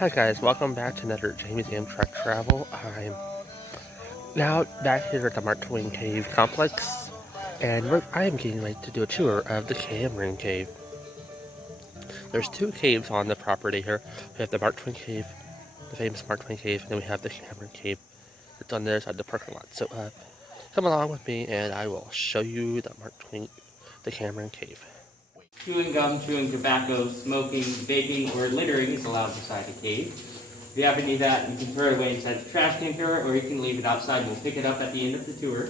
Hi guys, welcome back to another Jamie's Amtrak Travel. I'm now back here at the Mark Twain Cave Complex, and I am getting ready to do a tour of the Cameron Cave. There's two caves on the property here. We have the Mark Twain Cave, the famous Mark Twain Cave, and then we have the Cameron Cave. It's on the other side of the parking lot. So come along with me and I will show you the Cameron Cave. Chewing gum, chewing tobacco, smoking, vaping, or littering is allowed inside the cave. If you have any of that, you can throw it away inside the trash can here, or you can leave it outside. We'll pick it up at the end of the tour.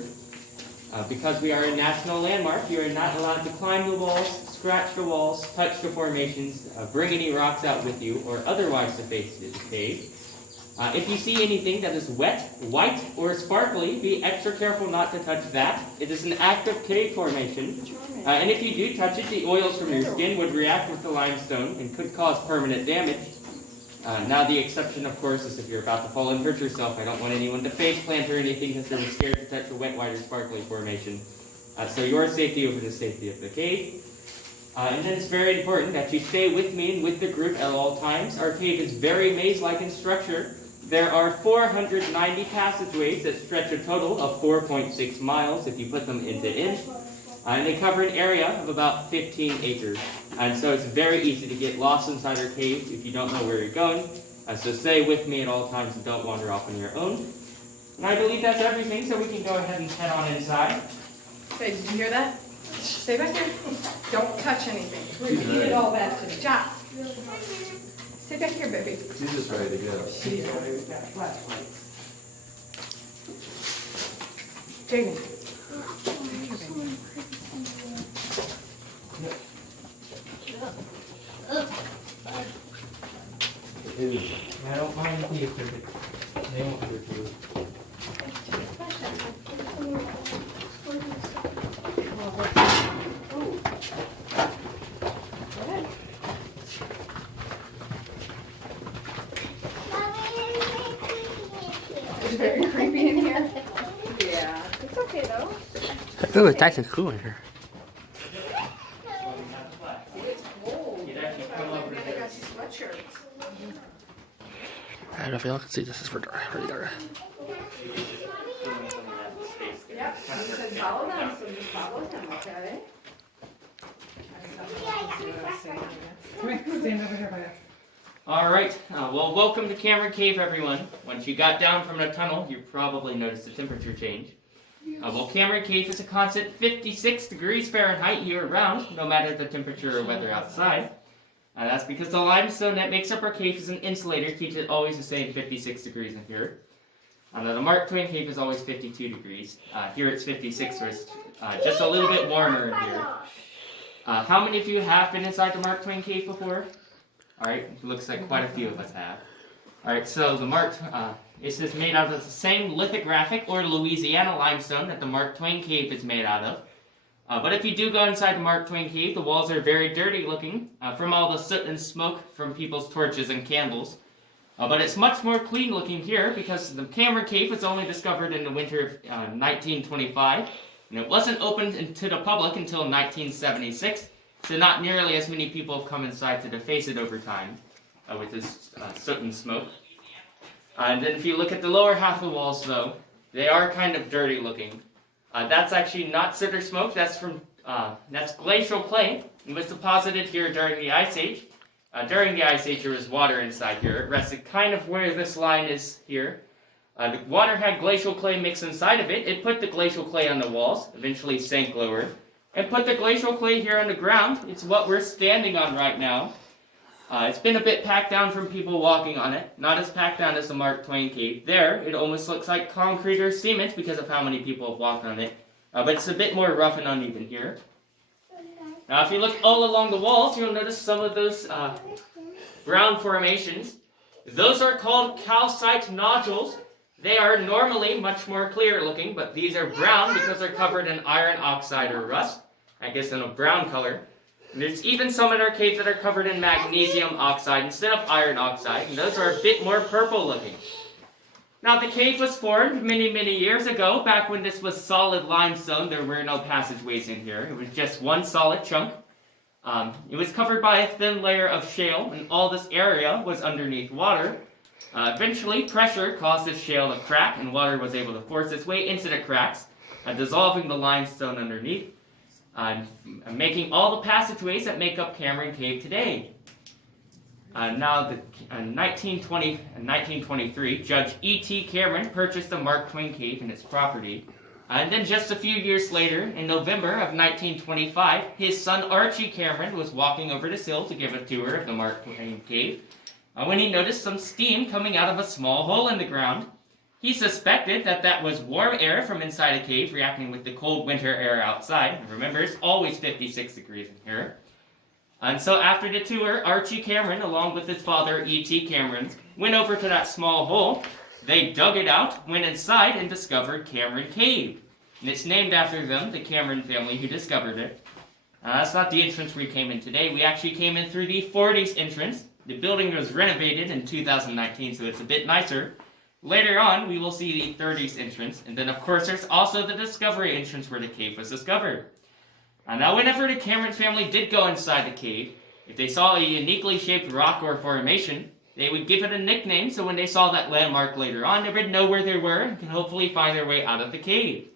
Because we are a national landmark, you are not allowed to climb the walls, scratch the walls, touch the formations, bring any rocks out with you, or otherwise deface the cave. If you see anything that is wet, white, or sparkly, be extra careful not to touch that. It is an active cave formation. And if you do touch it, the oils from your skin would react with the limestone and could cause permanent damage. Now the exception, of course, is if you're about to fall and hurt yourself. I don't want anyone to face plant or anything because they're scared to touch the wet, white, or sparkly formation. So your safety over the safety of the cave. And then it's very important that you stay with me and with the group at all times. Our cave is very maze-like in structure. There are 490 passageways that stretch a total of 4.6 miles if you put them into inch. And they cover an area of about 15 acres. And so it's very easy to get lost inside our cave if you don't know where you're going. So stay with me at all times and don't wander off on your own. And I believe that's everything, so we can go ahead and head on inside. Okay, did you hear that? Stay back there. Don't touch anything. Repeat it all back to me. Joss. Stay back here, baby. She's just ready to go. She's ready to go. Jamie. I don't mind if you they won't hurt you. It's very creepy in here. Yeah. It's okay though. Ooh, it's nice and cool in here. It's cold. You'd actually come over They here. got these sweatshirts. I don't know if y'all can see this is for radar. Yep. You said follow them, so just follow them, okay? Stand over here by us. Alright, well, welcome to Cameron Cave, everyone. Once you got down from the tunnel, you probably noticed the temperature change. Well, Cameron Cave is a constant 56 degrees Fahrenheit year-round, no matter the temperature or weather outside. That's because the limestone that makes up our cave is an insulator, keeps it always the same 56 degrees in here. Now, the Mark Twain Cave is always 52 degrees. Here it's 56, so it's just a little bit warmer in here. How many of you have been inside the Mark Twain Cave before? Alright, looks like quite a few of us have. Alright, so the this is made out of the same lithographic or Louisiana limestone that the Mark Twain Cave is made out of. But if you do go inside the Mark Twain Cave, the walls are very dirty looking from all the soot and smoke from people's torches and candles. But it's much more clean looking here because the Cameron Cave was only discovered in the winter of 1925. And it wasn't opened to the public until 1976. So not nearly as many people have come inside to deface it over time with this soot and smoke. And then if you look at the lower half of the walls though, they are kind of dirty looking. That's actually not soot or smoke, that's glacial clay. It was deposited here during the Ice Age. During the Ice Age there was water inside here. It rested kind of where this line is here. The water had glacial clay mixed inside of it. It put the glacial clay on the walls, eventually sank lower. And put the glacial clay here on the ground. It's what we're standing on right now. It's been a bit packed down from people walking on it. Not as packed down as the Mark Twain Cave. There, it almost looks like concrete or cement because of how many people have walked on it. But it's a bit more rough and uneven here. Now if you look all along the walls, you'll notice some of those brown formations. Those are called calcite nodules. They are normally much more clear looking, but these are brown because they're covered in iron oxide or rust. I guess in a brown color. And there's even some in our cave that are covered in magnesium oxide instead of iron oxide, and those are a bit more purple looking. Now the cave was formed many, many years ago, back when this was solid limestone. There were no passageways in here. It was just one solid chunk. It was covered by a thin layer of shale, and all this area was underneath water. Eventually, pressure caused this shale to crack, and water was able to force its way into the cracks, dissolving the limestone underneath, making all the passageways that make up Cameron Cave today. In 1923, Judge E.T. Cameron purchased the Mark Twain Cave and its property. And then just a few years later, in November of 1925, his son Archie Cameron was walking over this hill to give a tour of the Mark Twain Cave when he noticed some steam coming out of a small hole in the ground. He suspected that was warm air from inside a cave reacting with the cold winter air outside. And remember, it's always 56 degrees in here. And so after the tour, Archie Cameron, along with his father, E.T. Cameron, went over to that small hole. They dug it out, went inside, and discovered Cameron Cave. And it's named after them, the Cameron family who discovered it. That's not the entrance we came in today. We actually came in through the 40s entrance. The building was renovated in 2019, so it's a bit nicer. Later on, we will see the 30s entrance. And then, of course, there's also the Discovery entrance where the cave was discovered. Now, whenever the Cameron family did go inside the cave, if they saw a uniquely shaped rock or formation, they would give it a nickname, so when they saw that landmark later on, they would know where they were and can hopefully find their way out of the cave.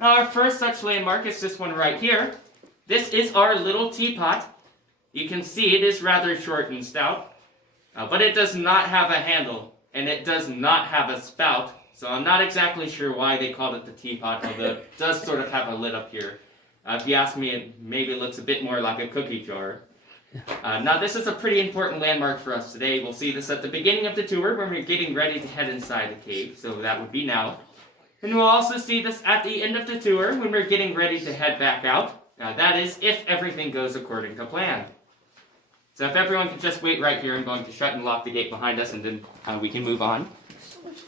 Now, our first such landmark is this one right here. This is our little teapot. You can see it is rather short and stout, but it does not have a handle, and it does not have a spout, so I'm not exactly sure why they called it the teapot, although it does sort of have a lid up here. If you ask me, it maybe looks a bit more like a cookie jar. Now, this is a pretty important landmark for us today. We'll see this at the beginning of the tour when we're getting ready to head inside the cave, so that would be now. And we'll also see this at the end of the tour when we're getting ready to head back out. That is, if everything goes according to plan. So if everyone could just wait right here, I'm going to shut and lock the gate behind us, and then we can move on.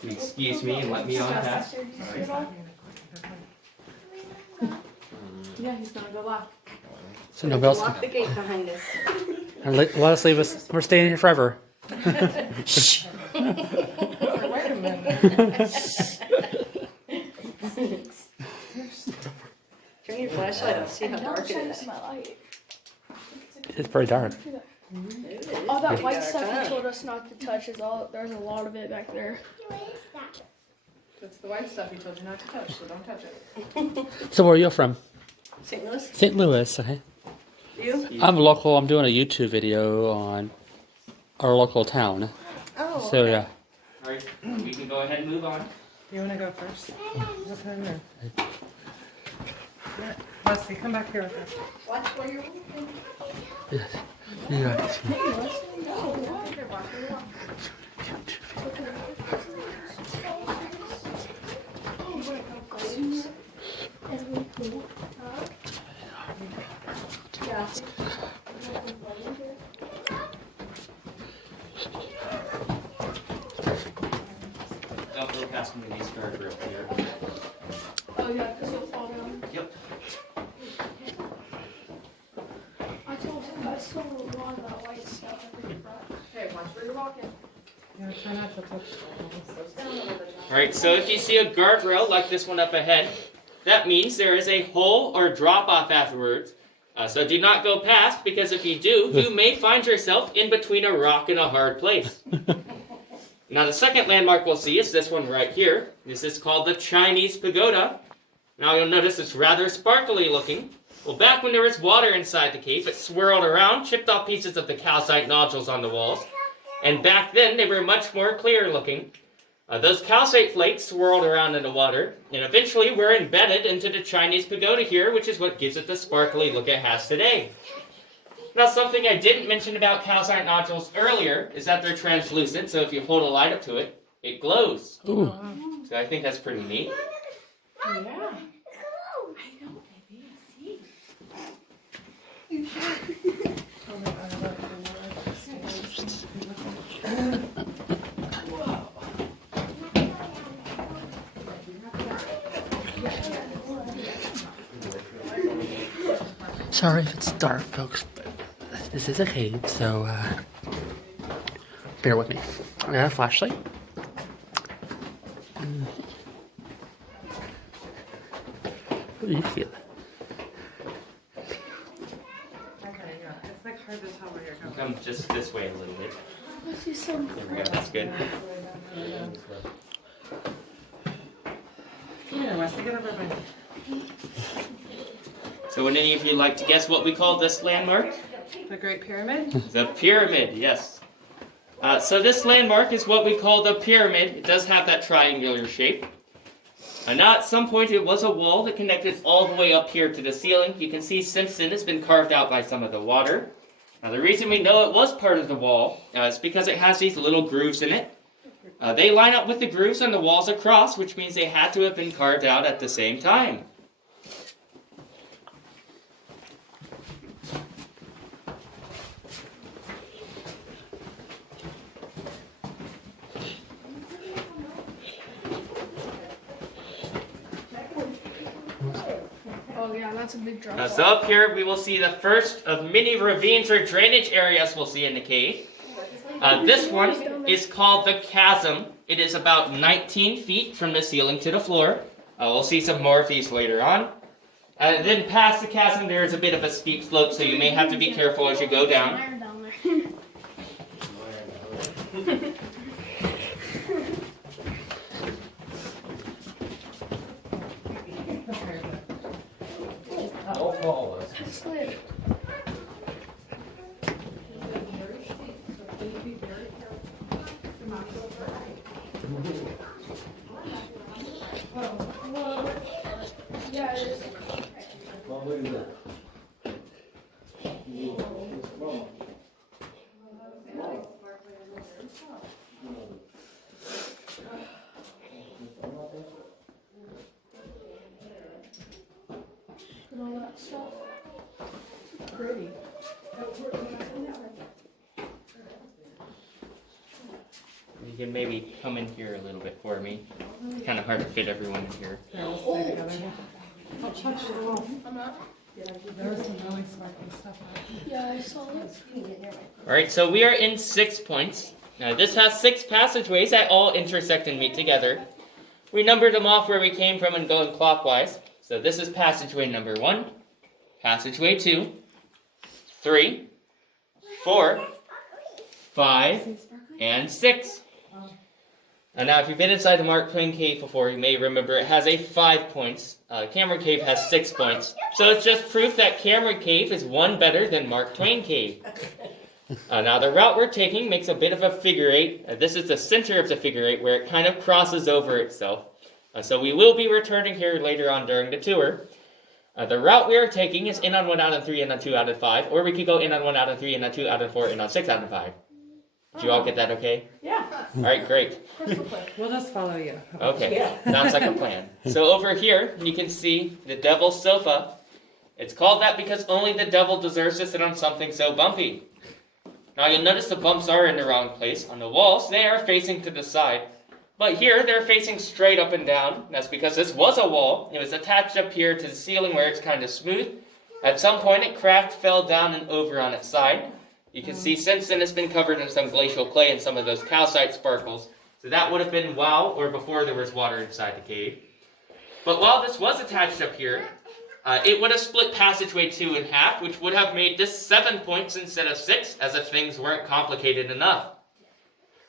Excuse me and let me on past. Yeah, he's gonna go lock. So nobody else Lock the gate behind us. and let us leave us. We're staying here forever. Shh. Wait a minute. Turn your flashlight on, see how dark it is. It's pretty dark. All that white dark, stuff huh? you told us not to touch is all. There's a lot of it back there. That's the white stuff he told you not to touch, so don't touch it. So where are you from? St. Louis? St. Louis. Okay. You? I'm local. I'm doing a YouTube video on our local town. Oh, So okay. yeah. Alright, we can go ahead and move on. You wanna go first? Okay, here. Yeah, Leslie, come back here with us. Watch where you're walking. Yes. Yeah. Don't go past one of these guardrails here. Oh yeah, because you'll fall down. Yep. I told him I still a lot of that white stuff in the front. Okay, watch where you're walking. Yeah, try not to touch those. Alright, so if you see a guardrail like this one up ahead, that means there is a hole or drop off afterwards. So do not go past, because if you do, you may find yourself in between a rock and a hard place. Now the second landmark we'll see is this one right here. This is called the Chinese Pagoda. Now you'll notice it's rather sparkly looking. Well, back when there was water inside the cave, it swirled around, chipped off pieces of the calcite nodules on the walls. And back then, they were much more clear looking. Those calcite flakes swirled around in the water, and eventually were embedded into the Chinese pagoda here, which is what gives it the sparkly look it has today. Now, something I didn't mention about calcite nodules earlier is that they're translucent, so if you hold a light up to it, it glows. Ooh. So I think that's pretty neat. Yeah. Sorry if it's dark, folks, but this is a cave, so bear with me. I got a flashlight. What do you feel? Okay, yeah. just this way a little bit. I see some. There we go. That's good. Here, Wesley, get over by me. So would any of you like to guess what we call this landmark? The Great Pyramid? The pyramid, yes. So this landmark is what we call the pyramid. It does have that triangular shape. Now at some point it was a wall that connected all the way up here to the ceiling. You can see since then it's been carved out by some of the water. Now the reason we know it was part of the wall is because it has these little grooves in it. They line up with the grooves on the walls across, which means they had to have been carved out at the same time. Oh yeah, that's a big drop. So up here we will see the first of many ravines or drainage areas we'll see in the cave. This one is called the chasm. It is about 19 feet from the ceiling to the floor. We'll see some more of these later on. Then past the chasm there is a bit of a steep slope, so you may have to be careful as you go down. Iron down there. Slid. Yeah, it is. And all that stuff. Pretty. You can maybe come in here a little bit for me. It's kind of hard to fit everyone in here. Here, we'll stay together. Don't touch the wall. I'm not. There was some really sparkly stuff on it. Yeah, I saw it. Alright, so we are in 6 points. Now this has 6 passageways that all intersect and meet together. We numbered them off where we came from and going clockwise. So this is passageway number 1, passageway 2, 3, 4, 5, and 6. And now if you've been inside the Mark Twain Cave before, you may remember it has a 5 points. Cameron Cave has 6 points. So it's just proof that Cameron Cave is one better than Mark Twain Cave. Now the route we're taking makes a bit of a figure 8. This is the center of the figure 8 where it kind of crosses over itself. So we will be returning here later on during the tour. The route we are taking is in on 1 out of 3, in on 2 out of 5, or we could go in on 1 out of 3, in on 2 out of 4, in on 6 out of 5. Did you all get that okay? Yeah. Alright, great. We'll just follow you. Okay, sounds like a plan. So over here, you can see the devil's sofa. It's called that because only the devil deserves to sit on something so bumpy. Now you'll notice the bumps are in the wrong place. On the walls, they are facing to the side. But here, they're facing straight up and down. That's because this was a wall. It was attached up here to the ceiling where it's kind of smooth. At some point, it cracked, fell down, and over on its side. You can see since then it's been covered in some glacial clay and some of those calcite sparkles. So that would have been while or before there was water inside the cave. But while this was attached up here, it would have split passageway 2 in half, which would have made this 7 points instead of 6, as if things weren't complicated enough.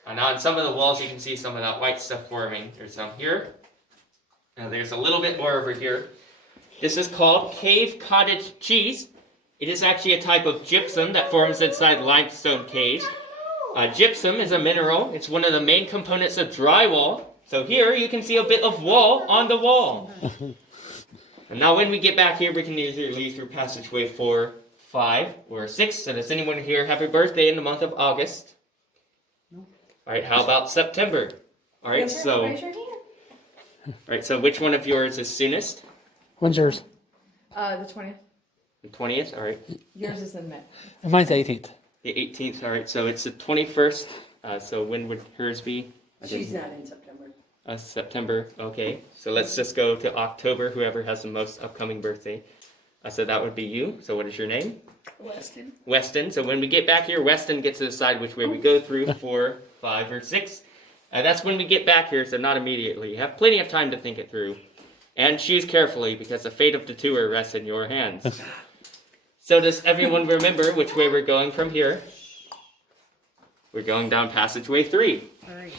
Now on some of the walls you can see some of that white stuff forming. There's some here. Now there's a little bit more over here. This is called cave cottage cheese. It is actually a type of gypsum that forms inside limestone caves. Gypsum is a mineral. It's one of the main components of drywall. So here you can see a bit of wall on the wall. And now when we get back here, we can either leave through passageway 4, 5, or 6. So does anyone here have a birthday in the month of August? Alright, how about September? Alright, so which one of yours is soonest? When's yours? The 20th. The 20th? Alright. Yours is in May. Mine's the 18th. The 18th, alright, so it's the 21st. So when would hers be? She's not in September. September, okay. So let's just go to October, whoever has the most upcoming birthday. So that would be you. So what is your name? Weston. Weston. So when we get back here, Weston gets to decide which way we go through, 4, 5, or 6. That's when we get back here, so not immediately. You have plenty of time to think it through. And choose carefully, because the fate of the tour rests in your hands. So does everyone remember which way we're going from here? We're going down passageway 3. All right.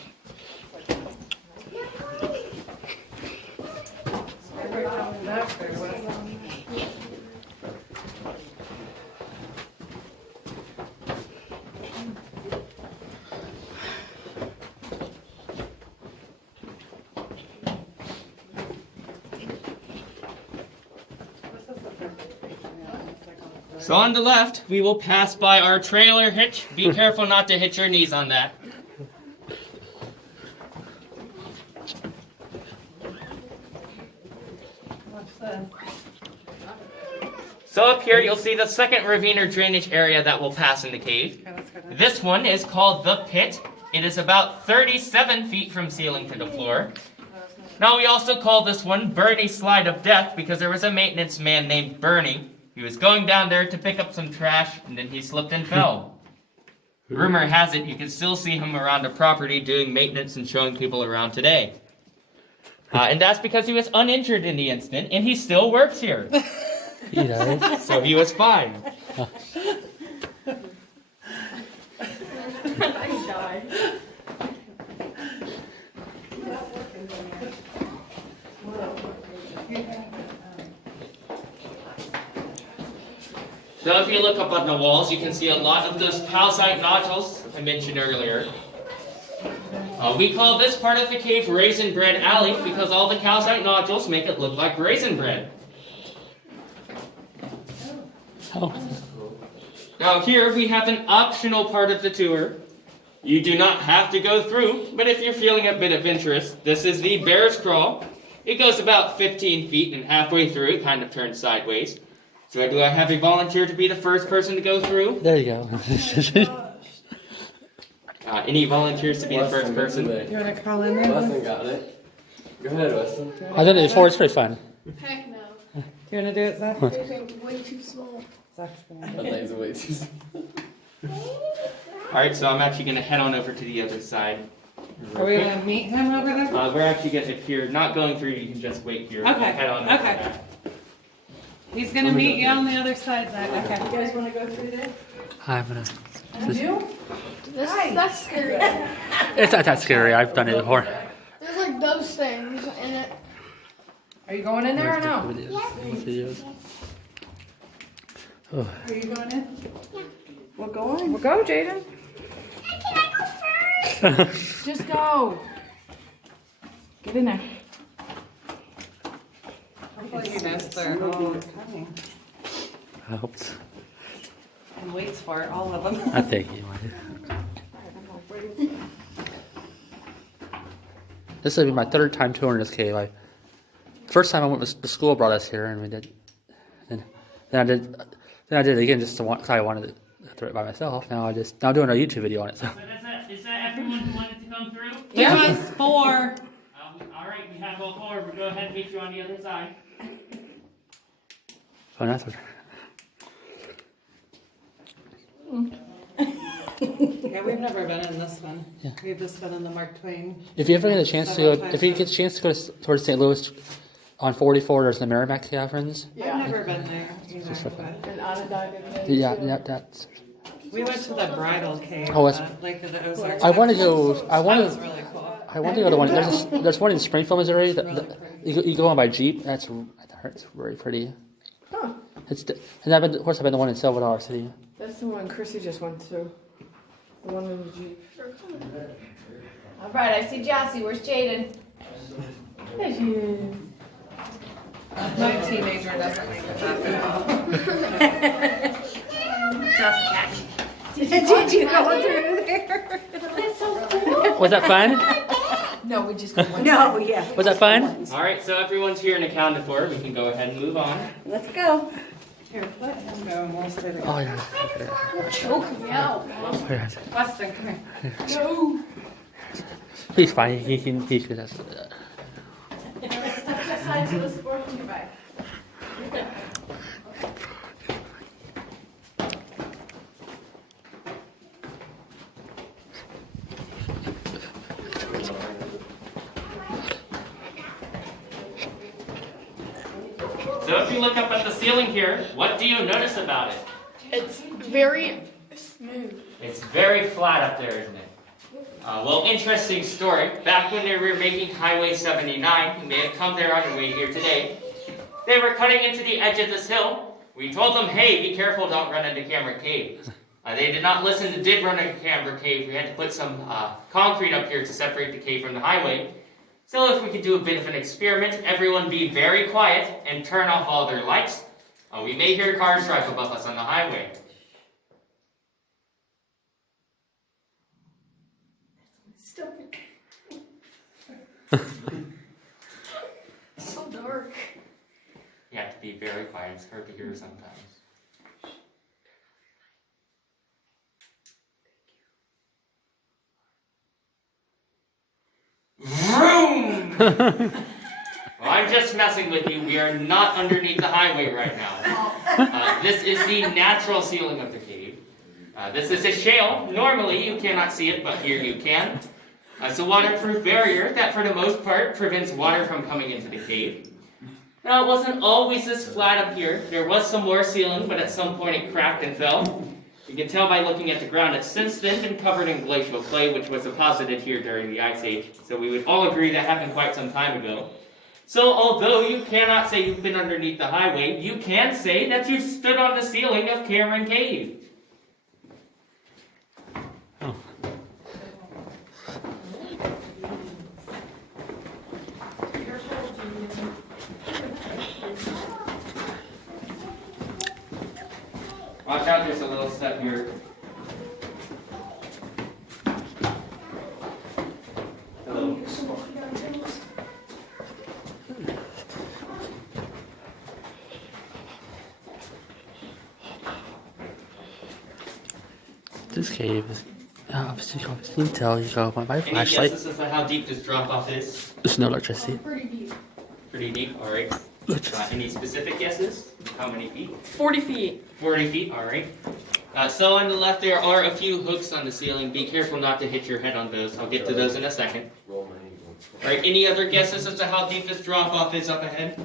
So on the left, we will pass by our trailer hitch. Be careful not to hit your knees on that. So up here, you'll see the second ravine or drainage area that will pass in the cave. Okay, let's go down. This one is called the pit. It is about 37 feet from ceiling to the floor. Now we also call this one Bernie's Slide of Death because there was a maintenance man named Bernie. He was going down there to pick up some trash and then he slipped and fell. Rumor has it you can still see him around the property doing maintenance and showing people around today. And that's because he was uninjured in the incident and he still works here. He does. So he was fine. So if you look up on the walls, you can see a lot of those calcite nodules I mentioned earlier. We call this part of the cave Raisin Bread Alley because all the calcite nodules make it look like raisin bread. Oh. Now here we have an optional part of the tour. You do not have to go through, but if you're feeling a bit of interest, this is the Bear's Crawl. It goes about 15 feet and halfway through it kind of turns sideways. So do I have a volunteer to be the first person to go through? There you go. Any volunteers to be the first person? You want to crawl in there? Weston got it. Go ahead, Weston. I did it before. It's pretty fun. Heck no. You want to do it, Zach? It's way too small. Zach's going That thing's way too small. Alright, so I'm actually going to head on over to the other side. Are we going to meet him over there? We're actually going to, if you're not going through, you can just wait here. Okay, Head on over okay. there. He's going to meet you on the other side, Zach. Okay. You guys wanna go through there? I'm gonna. You do? That's scary. It's not that scary. I've done it before. There's like those things in it. Are you going in there or no? Videos. Oh. Are you going in? We're going. Well, go, Jaden. Just go. Get in there. Hopefully he knows they're all coming. I hope so. And waits for it, all of them. I think you might. This will be my third time touring this cave. First time I went, the school brought us here, and we did. Then I did it again just to cause I wanted to do it by myself. Now I'm doing a YouTube video on it. So. So is that everyone who wanted to come through? Give us 4. Alright, we have all 4. We'll go ahead and meet you on the other side. Oh, that's what. Yeah, we've never been in this one. Yeah. We've just been in the Mark Twain. If you ever get a chance to go, if you get a chance to go towards St. Louis on 44, there's the Merrimack Caverns. I've never been there either, but And Onondaga. Yeah, that's. we went to the Bridal Cave, Oh, it's- Lake of the Ozarks. I want to go. I want That was to. really cool. I want to go to one. There's one in Springfield, Missouri. You go on by Jeep. It's very pretty. Huh. And of course I've been the one in Salvador City. That's the one Chrissy just went to. The one in the Jeep. All right, I see Jossie. Where's Jaden? There she is. My teenager doesn't make it happen. Did you go through there? Was that fun? No, we just go one. No, yeah. Was that fun? Alright, so everyone's here and accounted for. We can go ahead and move on. Let's go. Here, let him go and we'll sit Oh yeah. Choke me out. Weston, come here. No. He's fine. He can. Step aside so the sport can get back. So if you look up at the ceiling here, what do you notice about it? It's very smooth. It's very flat up there, isn't it? Well, interesting story. Back when they were making Highway 79, you may have come there on your way here today, they were cutting into the edge of this hill. We told them, hey, be careful, don't run into Cameron Cave. They did not listen and did run into Cameron Cave. We had to put some concrete up here to separate the cave from the highway. So if we could do a bit of an experiment, everyone be very quiet and turn off all their lights. We may hear cars drive above us on the highway. It's so dark. You have to be very quiet. It's hard to hear sometimes. Vroom! Well, I'm just messing with you. We are not underneath the highway right now. This is the natural ceiling of the cave. This is a shale. Normally you cannot see it, but here you can. It's a waterproof barrier that for the most part prevents water from coming into the cave. Now it wasn't always this flat up here. There was some more ceiling, but at some point it cracked and fell. You can tell by looking at the ground it's since then been covered in glacial clay, which was deposited here during the Ice Age. So we would all agree that happened quite some time ago. So although you cannot say you've been underneath the highway, you can say that you stood on the ceiling of Cameron Cave. Watch out, there's a little step here. Hello. This cave is obviously you can tell you go by my Any flashlight. guesses as to how deep this drop off is? There's no electricity. Pretty deep. Pretty deep, alright. Any specific guesses? How many feet? 40 feet. 40 feet, alright. So on the left there are a few hooks on the ceiling. Be careful not to hit your head on those. I'll get to those in a second. Alright, any other guesses as to how deep this drop off is up ahead?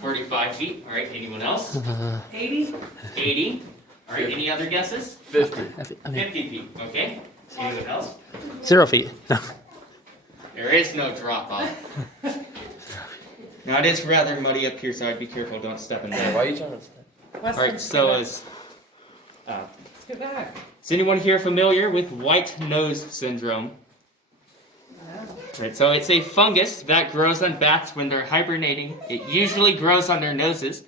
45 feet. Alright, anyone else? 80? 80. Alright, any other guesses? 50. I mean, 50 feet, okay. Anyone else? 0 feet. No. There is no drop off. Now it is rather muddy up here, so I'd be careful, don't step in there. Why are you trying to say? Alright, so is Let's go back. is anyone here familiar with white nose syndrome? Right, so it's a fungus that grows on bats when they're hibernating. It usually grows on their noses.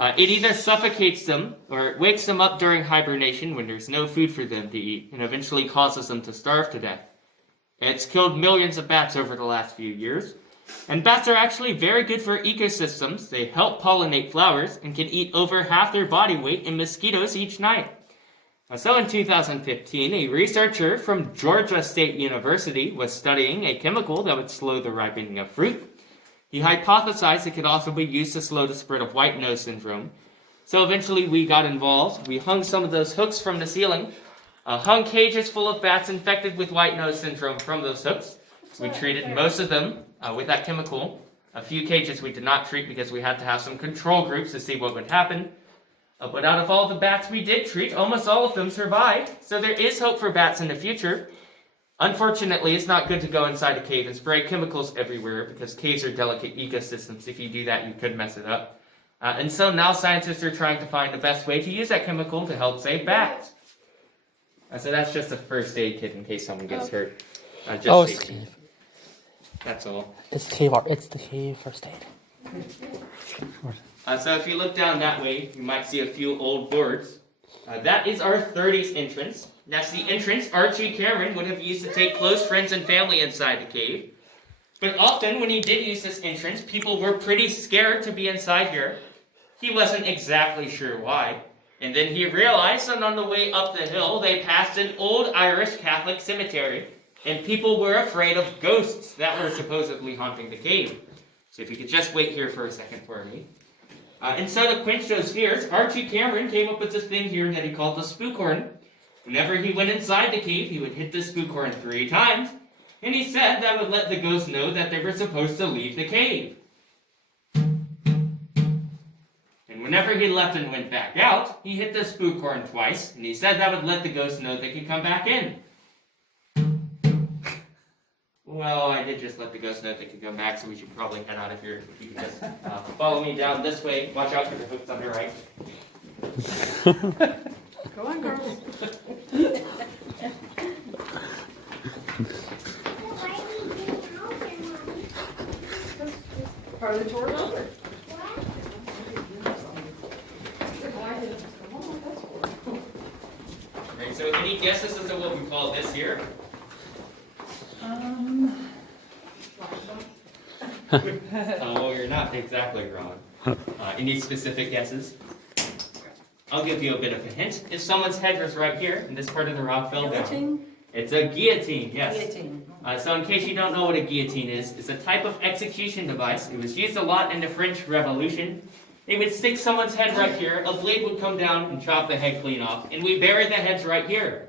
It either suffocates them or it wakes them up during hibernation when there's no food for them to eat and eventually causes them to starve to death. It's killed millions of bats over the last few years. And bats are actually very good for ecosystems. They help pollinate flowers and can eat over half their body weight in mosquitoes each night. So in 2015, a researcher from Georgia State University was studying a chemical that would slow the ripening of fruit. He hypothesized it could also be used to slow the spread of white nose syndrome. So eventually we got involved. We hung some of those hooks from the ceiling, hung cages full of bats infected with white nose syndrome from those hooks. We treated most of them with that chemical. A few cages we did not treat because we had to have some control groups to see what would happen. But out of all the bats we did treat, almost all of them survived. So there is hope for bats in the future. Unfortunately, it's not good to go inside a cave and spray chemicals everywhere because caves are delicate ecosystems. If you do that, you could mess it up. And so now scientists are trying to find the best way to use that chemical to help save bats. So that's just a first aid kit in case someone gets hurt. Just Oh, it's the safety. cave. That's all. It's the cave art. It's the cave first aid. So if you look down that way, you might see a few old boards. That is our 30s entrance. That's the entrance Archie Cameron would have used to take close friends and family inside the cave. But often when he did use this entrance, people were pretty scared to be inside here. He wasn't exactly sure why. And then he realized that on the way up the hill, they passed an old Irish Catholic cemetery, and people were afraid of ghosts that were supposedly haunting the cave. So if you could just wait here for a second for me. And so to quench those fears, Archie Cameron came up with this thing here that he called the spook horn. Whenever he went inside the cave, he would hit the spook horn 3 times, and he said that would let the ghosts know that they were supposed to leave the cave. And whenever he left and went back out, he hit the spook horn twice, and he said that would let the ghost know they could come back in. Well, I did just let the ghost know they could come back, so we should probably head out of here. If you could just follow me down this way. Watch out for the hooks on your right. Go on, girls. Part of the tour is over. Right, so any guesses as to what we call this here? Well, you're not exactly wrong. Any specific guesses? I'll give you a bit of a hint. If someone's head was right here, and this part of the rock fell down. Guillotine? It's a guillotine, yes. Guillotine. So in case you don't know what a guillotine is, it's a type of execution device. It was used a lot in the French Revolution. They would stick someone's head right here, a blade would come down and chop the head clean off, and we bury the heads right here.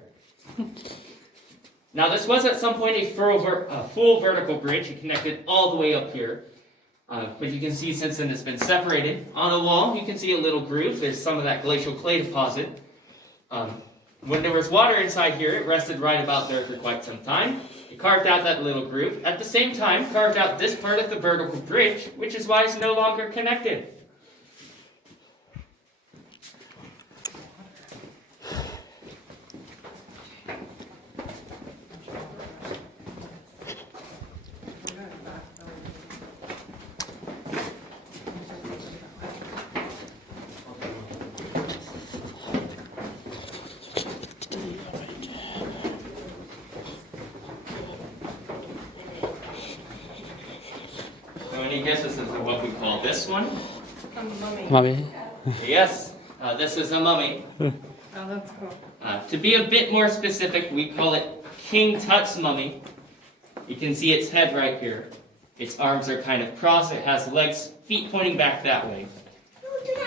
Now this was at some point a full vertical bridge. It connected all the way up here. But you can see since then it's been separated. On the wall, you can see a little groove. There's some of that glacial clay deposit. When there was water inside here, it rested right about there for quite some time. It carved out that little groove. At the same time, carved out this part of the vertical bridge, which is why it's no longer connected. So any guesses as to what we call this one? Mummy. Yes, this is a mummy. Oh, that's cool. To be a bit more specific, we call it King Tut's mummy. You can see its head right here. Its arms are kind of crossed. It has legs, feet pointing back that way.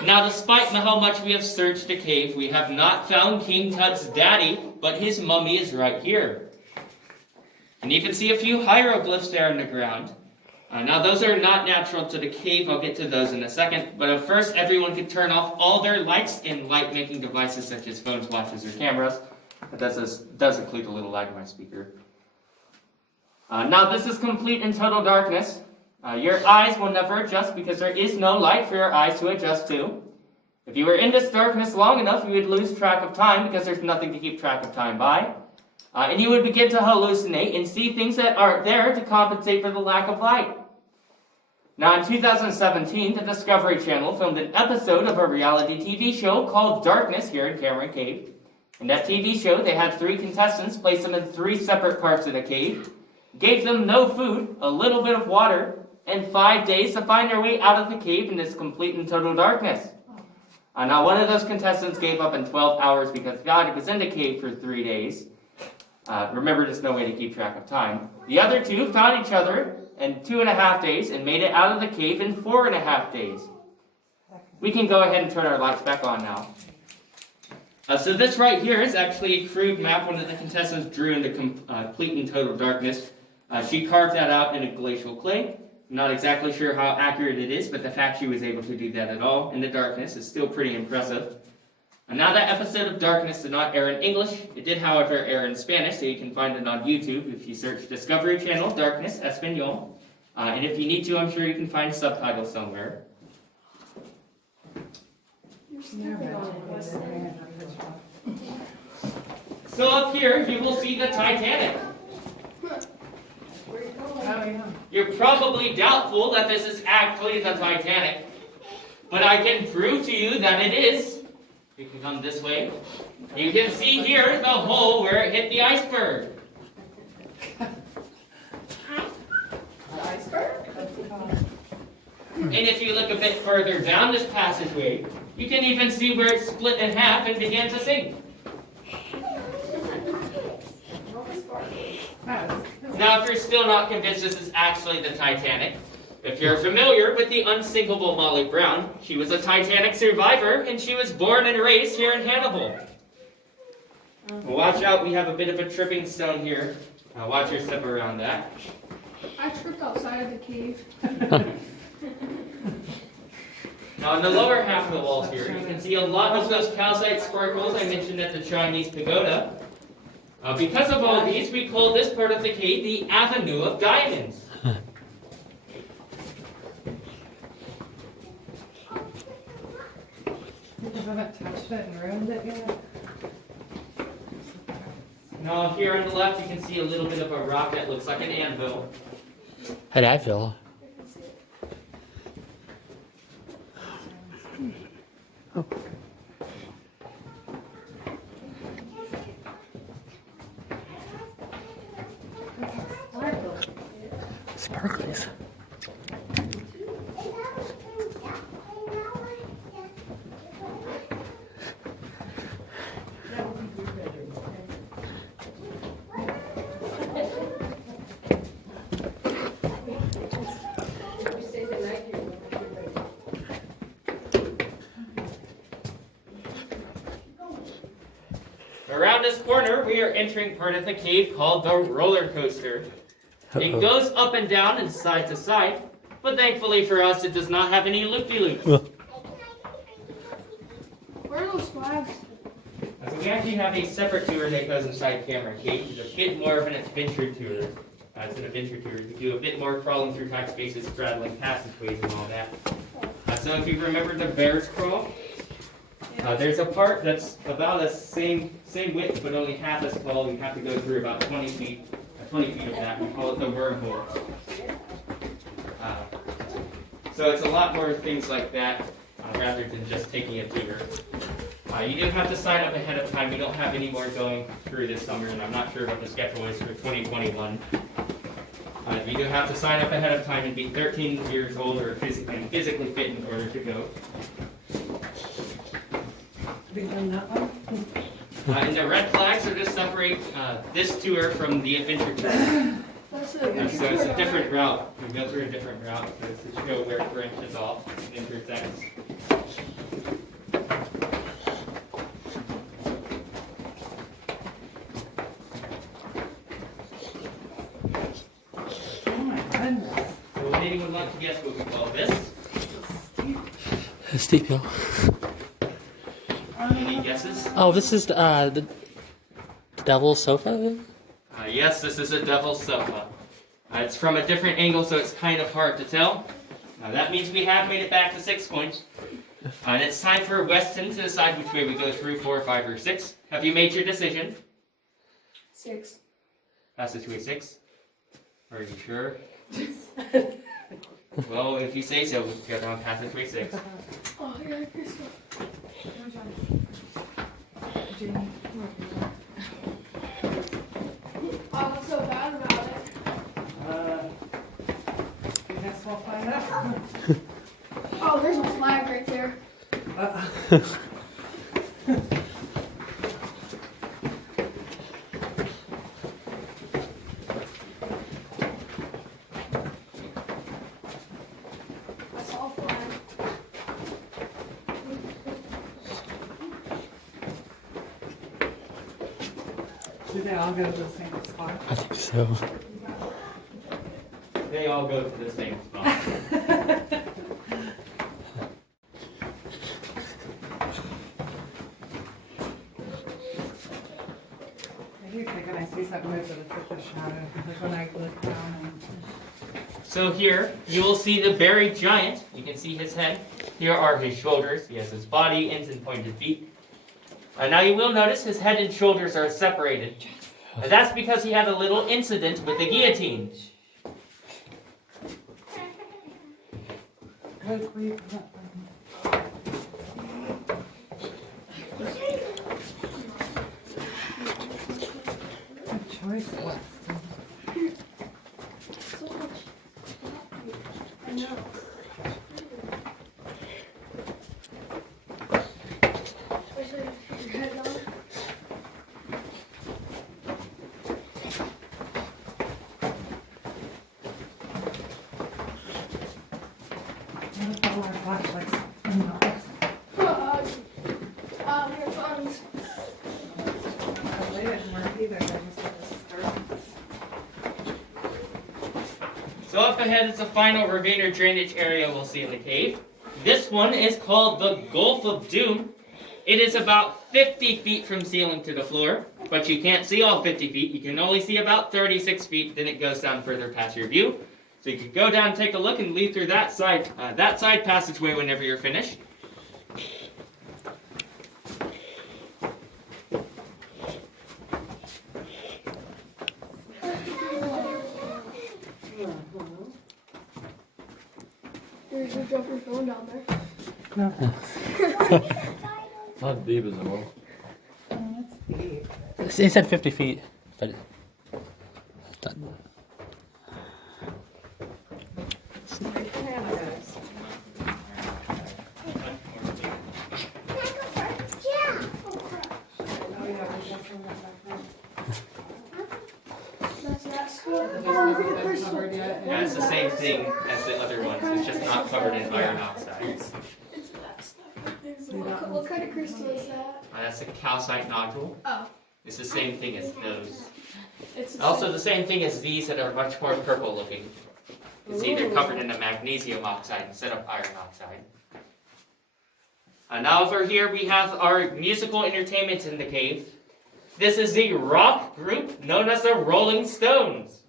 Now, despite how much we have searched the cave, we have not found King Tut's daddy, but his mummy is right here. And you can see a few hieroglyphs there in the ground. Now, those are not natural to the cave. I'll get to those in a second. But at first, everyone could turn off all their lights and light-making devices such as phones, watches, or cameras. That does include a little light in my speaker. Now, this is complete and total darkness. Your eyes will never adjust because there is no light for your eyes to adjust to. If you were in this darkness long enough, you would lose track of time because there's nothing to keep track of time by. And you would begin to hallucinate and see things that aren't there to compensate for the lack of light. Now, in 2017, the Discovery Channel filmed an episode of a reality TV show called Darkness here in Cameron Cave. In that TV show, they had 3 contestants, placed them in 3 separate parts of the cave, gave them no food, a little bit of water, and 5 days to find their way out of the cave in this complete and total darkness. Now, one of those contestants gave up in 12 hours because God was in the cave for 3 days. Remember, there's no way to keep track of time. The other 2 found each other in 2.5 days and made it out of the cave in 4.5 days. We can go ahead and turn our lights back on now. So this right here is actually a crude map one of the contestants drew into complete and total darkness. She carved that out in a glacial clay. I'm not exactly sure how accurate it is, but the fact she was able to do that at all in the darkness is still pretty impressive. And now that episode of Darkness did not air in English. It did, however, air in Spanish, so you can find it on YouTube if you search Discovery Channel, Darkness, Espanol. And if you need to, I'm sure you can find subtitles somewhere. So up here, you will see the Titanic. You're probably doubtful that this is actually the Titanic, but I can prove to you that it is. You can come this way. You can see here the hole where it hit the iceberg. And if you look a bit further down this passageway, you can even see where it split in half and began to sink. Now, if you're still not convinced this is actually the Titanic, if you're familiar with the unsinkable Molly Brown, she was a Titanic survivor, and she was born and raised here in Hannibal. Watch out, we have a bit of a tripping stone here. Watch your step around that. I tripped outside of the cave. Now, on the lower half of the walls here, you can see a lot of those calcite sparkles I mentioned at the Chinese pagoda. Because of all these, we call this part of the cave the Avenue of Diamonds. You haven't touched it and ruined it yet? Now, here on the left, you can see a little bit of a rock that looks like an anvil. How did I feel? Sparklies. Around this corner, we are entering part of the cave called the roller coaster. It Uh-oh. goes up and down and side to side, but thankfully for us, it does not have any loop-de-loops. Where are those flags? So we actually have a separate tour that goes inside Cameron Cave. It's a bit more of an adventure tour. It's an adventure tour. We do a bit more crawling through tight spaces, straddling passageways and all that. So if you remember the bear's crawl, there's a part that's about the same width, but only half as tall. You have to go through about 20 feet of that. We call it the wormhole. So it's a lot more things like that, rather than just taking a tour. You do have to sign up ahead of time. We don't have any more going through this summer, and I'm not sure what the schedule is for 2021. You do have to sign up ahead of time and be 13 years old or physically fit in order to go. Have you done that one? And the red flags are to separate this tour from the adventure tour. That's the So it's a different route. We go through a different route to show where it branches off and intersects. Oh my goodness. So would anyone like to guess what we call this? Steep hill. Any guesses? Oh, this is the devil's sofa? Yes, this is a devil's sofa. It's from a different angle, so it's kind of hard to tell. That means we have made it back to 6 points. And it's time for Weston to decide which way we go through, 4, 5, or 6. Have you made your decision? 6. Passageway 6? Are you sure? Well, if you say so, we'll go down passageway 6. Oh, yeah, I guess so. Oh, what's so bad about it? I guess we'll find out. Oh, there's a flag right there. I saw a flag. Do they all go to the same spot? I think so. They all go to the same spot. I do think when I see something move that it's like a shadow, like when I look down and... So here, you will see the buried giant. You can see his head. Here are his shoulders. He has his body, ends, and pointed feet. Now you will notice his head and shoulders are separated. That's because he had a little incident with the guillotine. Good for you. Good choice, Weston. So much. I know. Especially if you put your head down. What if all our flashlights in the Your phones. They didn't work either, they just had disturbance. So up ahead is the final ravine or drainage area we'll see in the cave. This one is called the Gulf of Doom. It is about 50 feet from ceiling to the floor, but you can't see all 50 feet. You can only see about 36 feet, then it goes down further past your view. So you can go down, take a look, and leave through that side passageway whenever you're finished. There's your Joker's going down there. Not deep as well. It said 50 feet, but That's that school. Oh, look at the crystal. Yeah, it's the same thing as the other ones. It's just not covered in iron oxide. It's that stuff right there. What kind of crystal is that? That's a calcite nodule. Oh. It's the same thing as those. It's Also the same thing as these that are much more purple looking. It's either covered in a magnesium oxide instead of iron oxide. Now over here we have our musical entertainment in the cave. This is the rock group known as the Rolling Stones.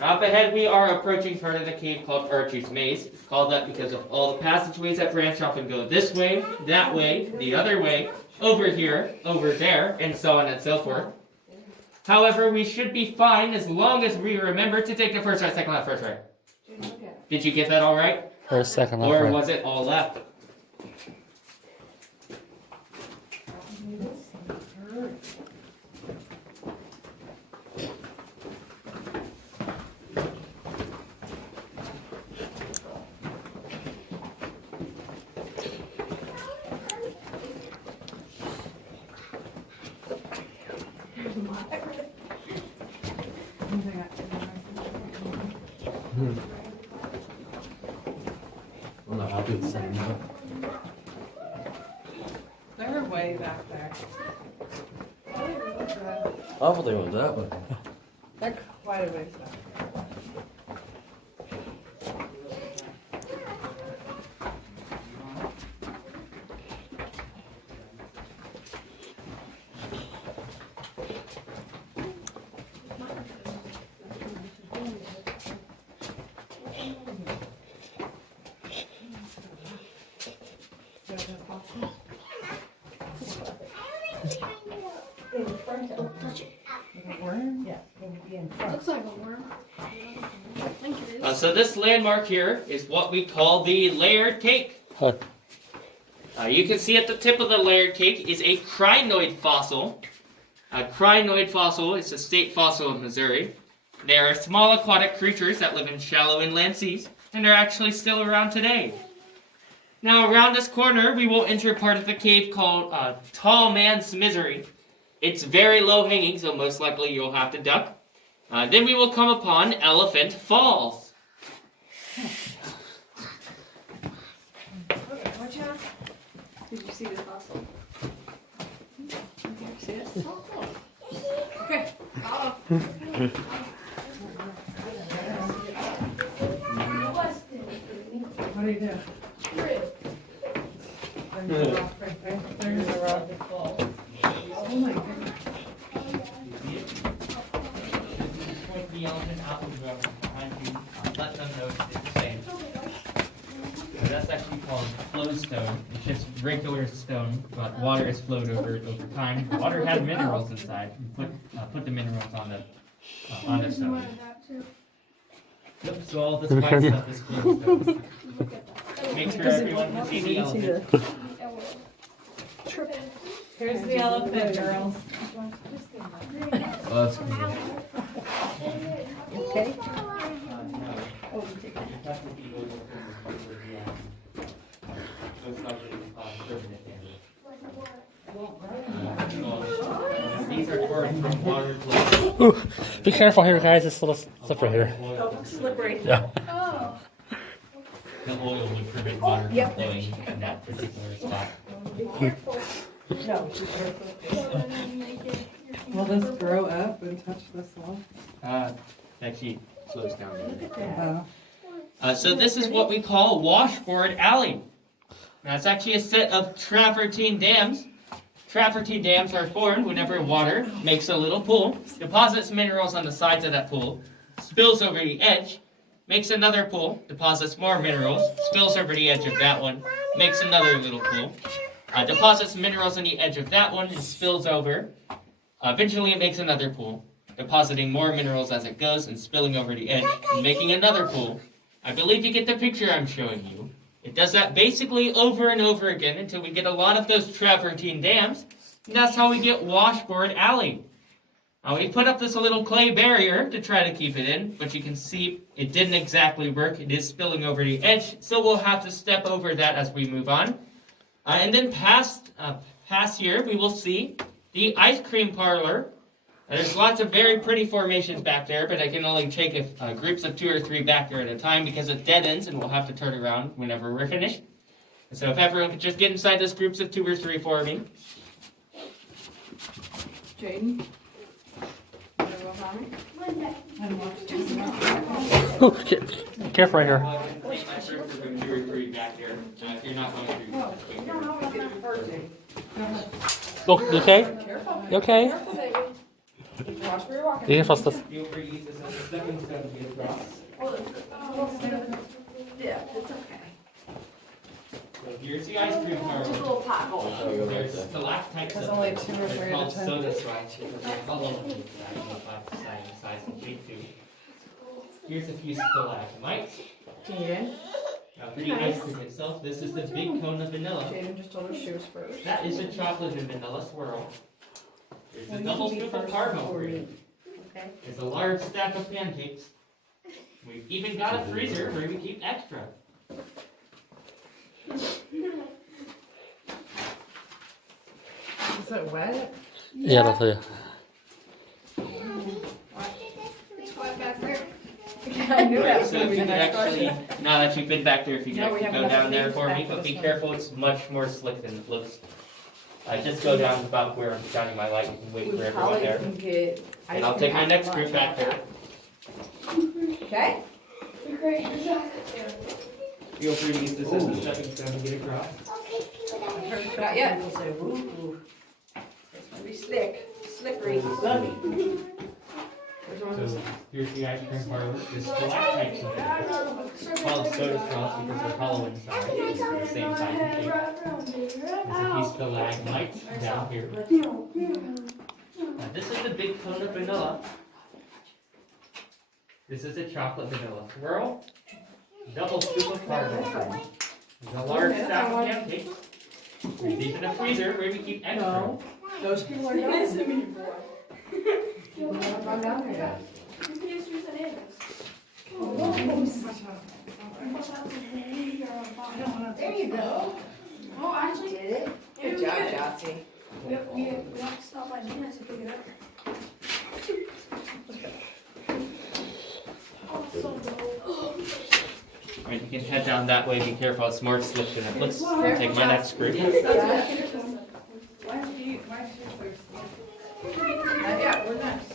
Up ahead we are approaching part of the cave called Archie's Maze. It's called that because of all the passageways that branch off and go this way, that way, the other way, over here, over there, and so on and so forth. However, we should be fine as long as we remember to take the first right, second left, first right. Did you get that all right? first, second, left, Or right. was it all left? I'm not happy with the same now. They're way back there. I thought they went that way. They're quite a ways back. Don't touch it. Yeah. Looks like a worm. I think it is. So this landmark here is what we call the layered cake. Huh. You can see at the tip of the layered cake is a crinoid fossil. A crinoid fossil is a state fossil in Missouri. They are small aquatic creatures that live in shallow inland seas, and are actually still around today. Now around this corner we will enter part of the cave called Tall Man's Misery. It's very low hanging, so most likely you'll have to duck. Then we will come upon Elephant Falls. Watch out. Did you see the fossil? Did you see it? Okay. What do you do? There's a rock right there. There's a rock. Oh my goodness. Point the elephant out with whoever's behind you. Let them know it's the same. So that's actually called flowstone. It's just regular stone, but water has flowed over it over time. The water had minerals inside. You put the minerals on the stone. Yep, so all this white stuff is flowstone. Make sure everyone can see the elephant. Here's the elephant, girls. Oh, that's cool. Okay. No. Oh, you take it. You have to be over most likely permanent damage. These are torn from water flow. Ooh, be careful here, guys. It's a little slippery here. Slippery. Yeah. Oh. The oil would prevent water from Yep. flowing in that particular spot. No. Will this grow up and touch this wall? Actually slows down a little bit. Oh. So this is what we call Washboard Alley. Now it's actually a set of travertine dams. Travertine dams are formed whenever water makes a little pool, deposits minerals on the sides of that pool, spills over the edge, makes another pool, deposits more minerals, spills over the edge of that one, makes another little pool, deposits minerals on the edge of that one and spills over. Eventually it makes another pool, depositing more minerals as it goes and spilling over the edge and making another pool. I believe you get the picture I'm showing you. It does that basically over and over again until we get a lot of those travertine dams, and that's how we get Washboard Alley. Now we put up this little clay barrier to try to keep it in, but you can see it didn't exactly work. It is spilling over the edge, so we'll have to step over that as we move on. And then past here, we will see the ice cream parlor. There's lots of very pretty formations back there, but I can only take groups of 2 or 3 back there at a time because it dead ends, and we'll have to turn around whenever we're finished. So if everyone could just get inside those groups of 2 or 3 for me. Jaden? Wanna go, Tommy? Oh, careful right here. My groups of 2 or 3 back there. If you're not going through, Oh, you okay? Careful. You okay? Careful, baby. Watch where you're walking. You can trust us. feel free to use this as a stepping stone to get across. Yeah, it's okay. So here's the ice cream parlor. Just a little pothole. There's stalactites There's up only there. 2 or 3 They're at a called time. soda slides because they're hollow pieces that you can find size and shape too. Here's a few stalagmites. Jaden? Now for the ice cream itself, this is the big cone of vanilla. Jaden just told her shoes first. That is a chocolate and vanilla swirl. There's a double scoop of caramel cream. Okay. There's a large stack of pancakes. We've even got a freezer where we keep extra. Is it wet? Yeah, that's it. It's wet back there. I knew that was So gonna if be you the could next actually, question. now that you've been back there, if you No, could we have go enough down there things for me, back for but be this careful, it's much more slick than it looks. Just go down about where I'm shining my light and wait for everyone there. can get And I'll take my next group back there. Okay? Great. Feel free to use this as a stepping stone to get across. Not yet. People say, ooh, It's gonna be slick, slippery. sunny. Which one is So it? here's the ice cream parlor. There's stalactites in there. It's called soda straws because they're hollow inside. They're the same size and shape. There's a few stalagmites down here. Now, this is the big cone of vanilla. This is a chocolate vanilla swirl. Double scoop of caramel. There's a large stack of pancakes. There's even a freezer where we keep extra. No. Those people are done. You haven't gone down there yet. You can use your bananas. There you go. Oh, actually, Did it? Good job, Jossie. we have to stop by Nina's to pick it up. Oh, it's so dope. Alright, you can head down that way. Be careful, it's more slick than it looks. I'll take my next group. Not yet, we're next.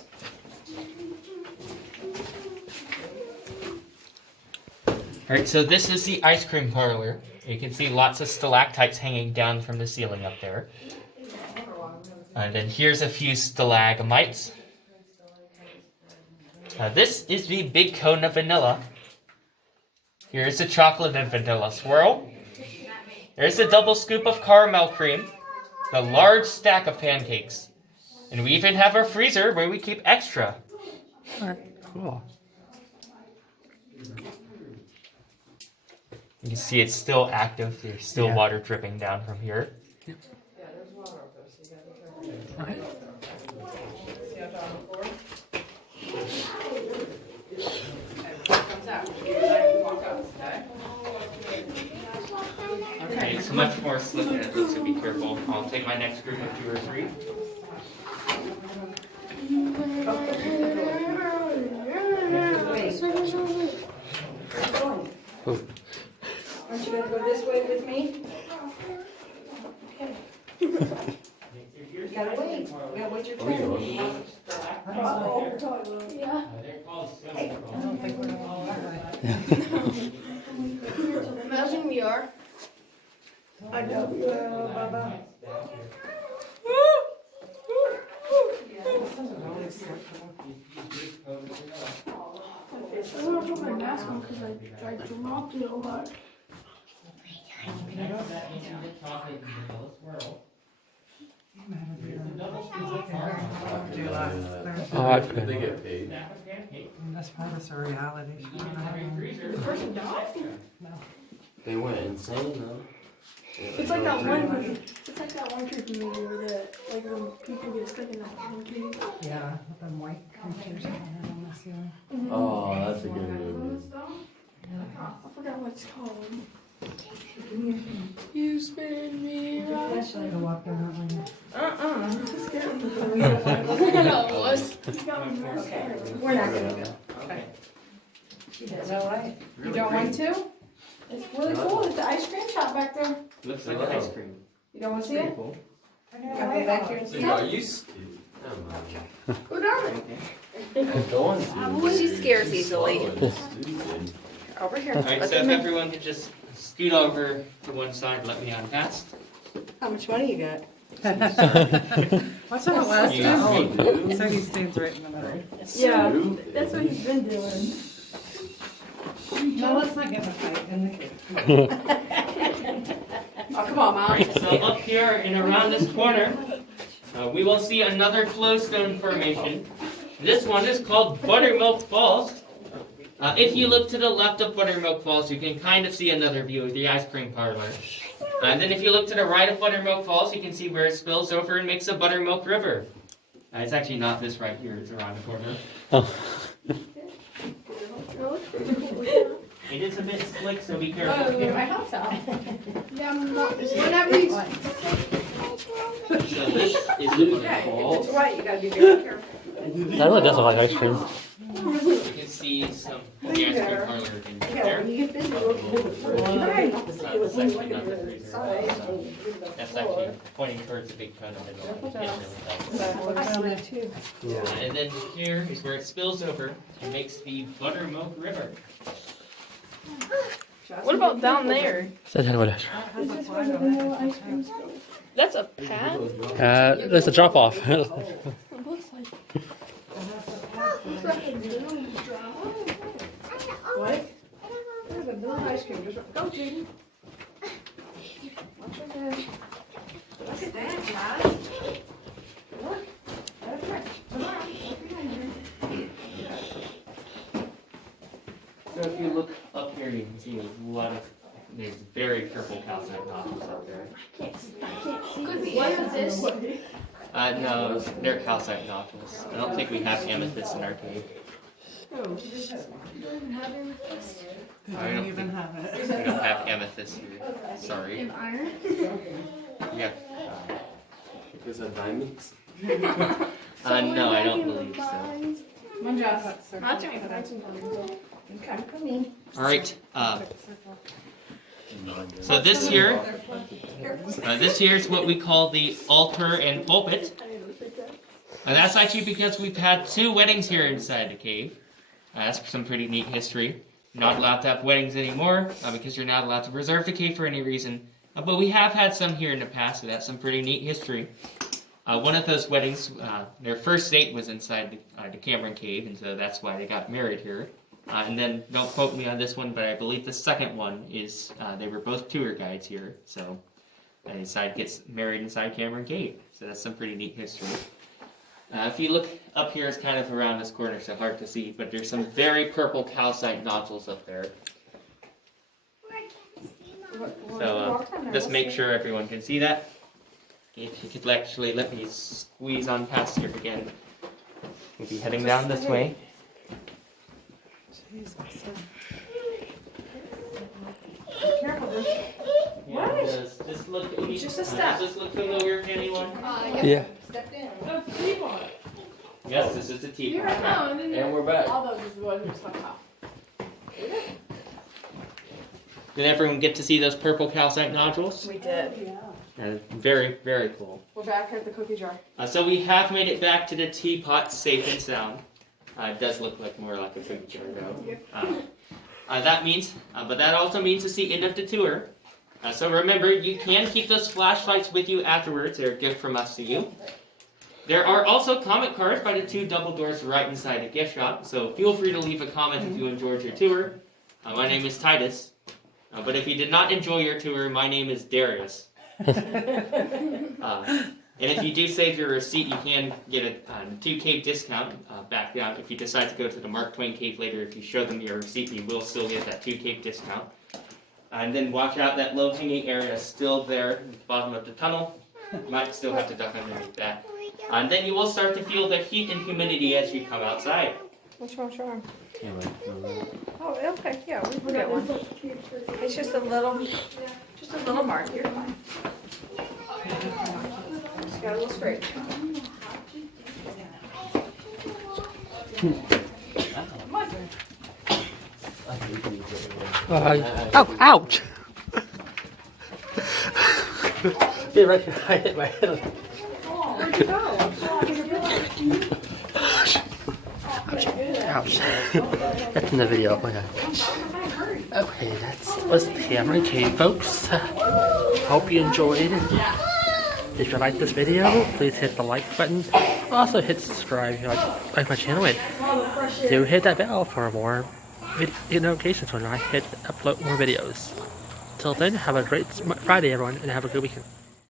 Alright, so this is the ice cream parlor. You can see lots of stalactites hanging down from the ceiling up there. And then here's a few stalagmites. This is the big cone of vanilla. Here's the chocolate and vanilla swirl. There's a double scoop of caramel cream. The large stack of pancakes. And we even have a freezer where we keep extra. Cool. You can see it's still active. There's still Yeah. water dripping down from here. Yeah, there's water up there, so you gotta be careful. Okay. See how John before? Okay, before it comes out, you can walk up, okay? Okay, it's much more slick than it looks, so be careful. I'll take my next group of 2 or 3. Aren't you gonna go this way with me? You gotta wait. You gotta wait your turn. Oh, what you're talking about. Yeah. They're called I don't think we're gonna go that way. Imagine we are. I know. Baba. This is really simple. I want to put my mask on because I dropped it a lot. Do last Thursday. Oh, I could. They get paid. That's part of the reality show. The person died? They went insane though. It's like that one. It's like that one creepy movie where the when people get stuck in that one cave. Yeah, with them white creatures on the ceiling. Oh, that's a good movie. I forgot what it's called. You spin me right. Especially to walk down that lane. It's scared me. No, it was. We're not gonna go. Okay. No way. You don't want to? It's really cool. It's the ice cream shop back there. Looks like ice cream. You don't want to see it? Cool. Come on back here and see it. Are you stupid? Go down it. I'm going to. She scares easily. Stupid. Over here. Alright, Let so if them in. everyone could just scoot over to one side, let me on past. How much money you got? What's that last You one? scoot. So he stands right in the middle. Yeah, Stupid. that's what he's been doing. No, let's not get in a fight in the cave. Oh, come on, Mom. Alright, so up here and around this corner, we will see another flowstone formation. This one is called Buttermilk Falls. If you look to the left of Buttermilk Falls, you can kind of see another view of the ice cream parlor. And then if you look to the right of Buttermilk Falls, you can see where it spills over and makes a buttermilk river. It's actually not this right here, it's around the corner. It is a bit slick, so be careful. Oh, my house out. Yeah, whenever you. So this is the Buttermilk If Falls. it's white, you gotta be very careful. That really does look like ice cream. You can see some of the ice cream parlor in there. That's actually not the freezer. That's actually pointing towards the big cone in the middle. You can't really tell. Down there too. And then here is where it spills over and makes the Buttermilk River. What about down there? Said that would. That's a pad? There's a drop off. It looks like. Looks like a little drop. What? There's a little ice cream. Just go, Jaden. Watch your head. Look at that, guys. Look. That's right. Come on. So if you look up here, you can see there's very purple calcite nodules up there. Could be. What is this? No, they're calcite nodules. I don't think we have amethyst in our cave. You don't even have amethyst. They I don't don't even think- have it. We don't have amethyst here. Sorry. And iron. Yeah. Because of diamonds? No, I don't believe so. Come on, Josh. Not trying to find some diamonds. Okay, come in. All right. So this here is what we call the altar and pulpit. And that's actually because we've had 2 weddings here inside the cave. That's some pretty neat history. You're not allowed to have weddings anymore because you're not allowed to preserve the cave for any reason. But we have had some here in the past, so that's some pretty neat history. One of those weddings, their first date was inside the Cameron Cave, and so that's why they got married here. And then, don't quote me on this one, but I believe the second one is, they were both tour guides here, so they decided to get married inside Cameron Cave. So that's some pretty neat history. If you look up here, it's kind of around this corner, so hard to see, but there's some very purple calcite nodules up there. So just make sure everyone can see that. If you could actually let me squeeze on past here again. We'll be heading down this way. Jesus. Careful, Bruce. Yeah, just look. Just a step. Does this look familiar to anyone? Yeah. Stepped in. Yes, this is the teapot. And we're back. All those is the one who's hung off. Did everyone get to see those purple calcite nodules? We did. Very, very cool. We're back at the cookie jar. So we have made it back to the teapot safe and sound. It does look like more like a big jar though. But that also means it's the end of the tour. So remember, you can keep those flashlights with you afterwards. They're a gift from us to you. There are also comment cards by the 2 double doors right inside the gift shop. So feel free to leave a comment if you enjoyed your tour. My name is Titus. But if you did not enjoy your tour, my name is Darius. And if you do save your receipt, you can get a 2 cave discount back down. If you decide to go to the Mark Twain Cave later, if you show them your receipt, you will still get that 2 cave discount. And then watch out, that low-hanging area is still there at the bottom of the tunnel. You might still have to duck underneath that. And then you will start to feel the heat and humidity as you come outside. What's wrong? Can't wait for that. Oh, okay, yeah, we can get one. It's just a little mark, you're fine. Just got a little scrape. Oh, ouch! Be right here. I hit my head. Where'd you go? Ouch. That's in the video. Oh, yeah. Okay, that was the Cameron Cave, folks. Hope you enjoyed. If you liked this video, please hit the like button. Also hit subscribe if you like my channel. And do hit that bell for more notifications when I upload more videos. Till then, have a great Friday, everyone, and have a good weekend.